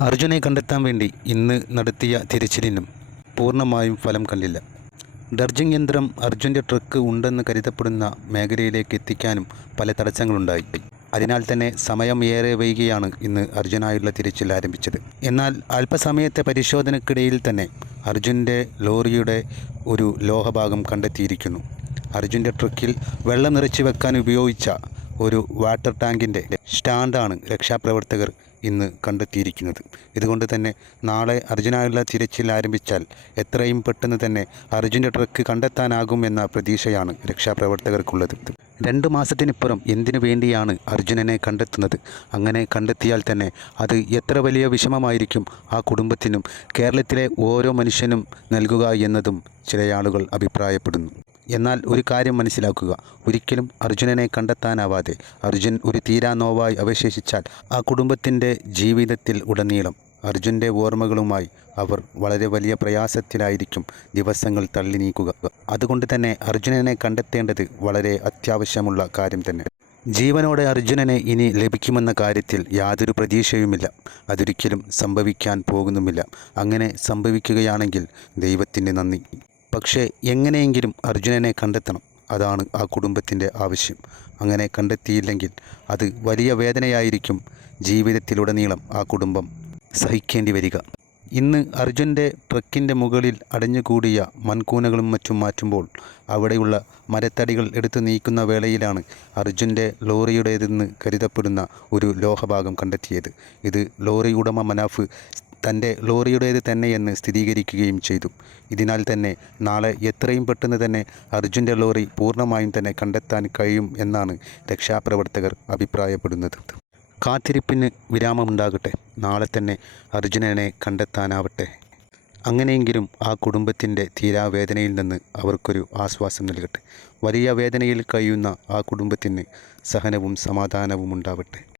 അർജുനെ കണ്ടെത്താൻ വേണ്ടി ഇന്ന് നടത്തിയ തിരച്ചിലിനും പൂർണമായും ഫലം കണ്ടില്ല. ഡർജിങ് യന്ത്രം അർജുന്റെ ട്രക്ക് ഉണ്ടെന്ന് കരുതപ്പെടുന്ന മേഖലയിലേക്ക് എത്തിക്കാനും പല തടസ്സങ്ങളുണ്ടായി. അതിനാൽ തന്നെ സമയം ഏറെ വൈകിയാണ് ഇന്ന് അർജുനായുള്ള തിരച്ചിൽ ആരംഭിച്ചത്. എന്നാൽ അല്പസമയത്തെ പരിശോധനക്കിടയിൽ തന്നെ അർജുന്റെ ലോറിയുടെ ഒരു ലോഹഭാഗം കണ്ടെത്തിയിരിക്കുന്നു. അർജുന്റെ ട്രക്കിൽ വെള്ളം നിറച്ചു വെക്കാൻ ഉപയോഗിച്ച ഒരു വാട്ടർ ടാങ്കിന്റെ സ്റ്റാൻഡാണ് രക്ഷാപ്രവർത്തകർ ഇന്ന് കണ്ടെത്തിയിരിക്കുന്നത്. ഇതുകൊണ്ട് തന്നെ നാളെ അർജുനായുള്ള തിരച്ചിൽ ആരംഭിച്ചാൽ എത്രയും പെട്ടെന്ന് തന്നെ അർജുന്റെ ട്രക്ക് കണ്ടെത്താനാകും എന്ന പ്രതീക്ഷയാണ് രക്ഷാപ്രവർത്തകർക്കുള്ളത്. രണ്ട് മാസത്തിനിപ്പുറം എന്തിനു വേണ്ടിയാണ് അർജുനനെ കണ്ടെത്തുന്നത്? അങ്ങനെ കണ്ടെത്തിയാൽ തന്നെ അത് എത്ര വലിയ വിഷമമായിരിക്കും ആ കുടുംബത്തിനും കേരളത്തിലെ ഓരോ മനുഷ്യനും നൽകുക എന്നതും ചില ആളുകൾ അഭിപ്രായപ്പെടുന്നു. എന്നാൽ ഒരു കാര്യം മനസ്സിലാക്കുക. ഒരിക്കലും അർജുനനെ കണ്ടെത്താനാവാതെ അർജുൻ ഒരു തീരാ നോവായി അവശേഷിച്ചാൽ ആ കുടുംബത്തിന്റെ ജീവിതത്തിൽ ഉടനീളം അർജുന്റെ ഓർമ്മകളുമായി അവർ വളരെ വലിയ പ്രയാസത്തിലായിരിക്കും ദിവസങ്ങൾ തള്ളി നീക്കുക. അതുകൊണ്ട് തന്നെ അർജുനനെ കണ്ടെത്തേണ്ടത് വളരെ അത്യാവശ്യമുള്ള കാര്യം തന്നെ. ജീവനോടെ അർജുനനെ ഇനി ലഭിക്കുമെന്ന കാര്യത്തിൽ യാതൊരു പ്രതീക്ഷയുമില്ല. അതൊരിക്കലും സംഭവിക്കാൻ പോകുന്നുമില്ല. അങ്ങനെ സംഭവിക്കുകയാണെങ്കിൽ ദൈവത്തിന്റെ നന്ദി. പക്ഷേ എങ്ങനെയെങ്കിലും അർജുനനെ കണ്ടെത്തണം. അതാണ് ആ കുടുംബത്തിന്റെ ആവശ്യം. അങ്ങനെ കണ്ടെത്തിയില്ലെങ്കിൽ അത് വലിയ വേദനയായിരിക്കും ജീവിതത്തിലുടനീളം ആ കുടുംബം സഹിക്കേണ്ടി വരിക. ഇന്ന് അർജുന്റെ ട്രക്കിന്റെ മുകളിൽ അടഞ്ഞുകൂടിയ മൺകൂനകളും മറ്റും മാറ്റുമ്പോൾ അവിടെയുള്ള മരത്തടികൾ എടുത്തു നീക്കുന്ന വേളയിലാണ് അർജുന്റെ ലോറിയുടേതെന്ന് കരുതപ്പെടുന്ന ഒരു ലോഹഭാഗം കണ്ടെത്തിയത്. ഇത് ലോറി ഉടമ മനാഫ് തന്റെ ലോറിയുടേത് തന്നെയെന്ന് സ്ഥിരീകരിക്കുകയും ചെയ്തു. ഇതിനാൽ തന്നെ നാളെ എത്രയും പെട്ടെന്ന് തന്നെ അർജുന്റെ ലോറി പൂർണമായും തന്നെ കണ്ടെത്താൻ കഴിയും എന്നാണ് രക്ഷാപ്രവർത്തകർ അഭിപ്രായപ്പെടുന്നത്. കാത്തിരിപ്പിന് വിരാമമുണ്ടാകട്ടെ. നാളെ തന്നെ അർജുനനെ കണ്ടെത്താനാവട്ടെ. അങ്ങനെയെങ്കിലും ആ കുടുംബത്തിന്റെ തീരാവേദനയിൽ നിന്ന് അവർക്കൊരു ആശ്വാസം നൽകട്ടെ. വലിയ വേദനയിൽ കഴിയുന്ന ആ കുടുംബത്തിന് സഹനവും സമാധാനവും ഉണ്ടാവട്ടെ.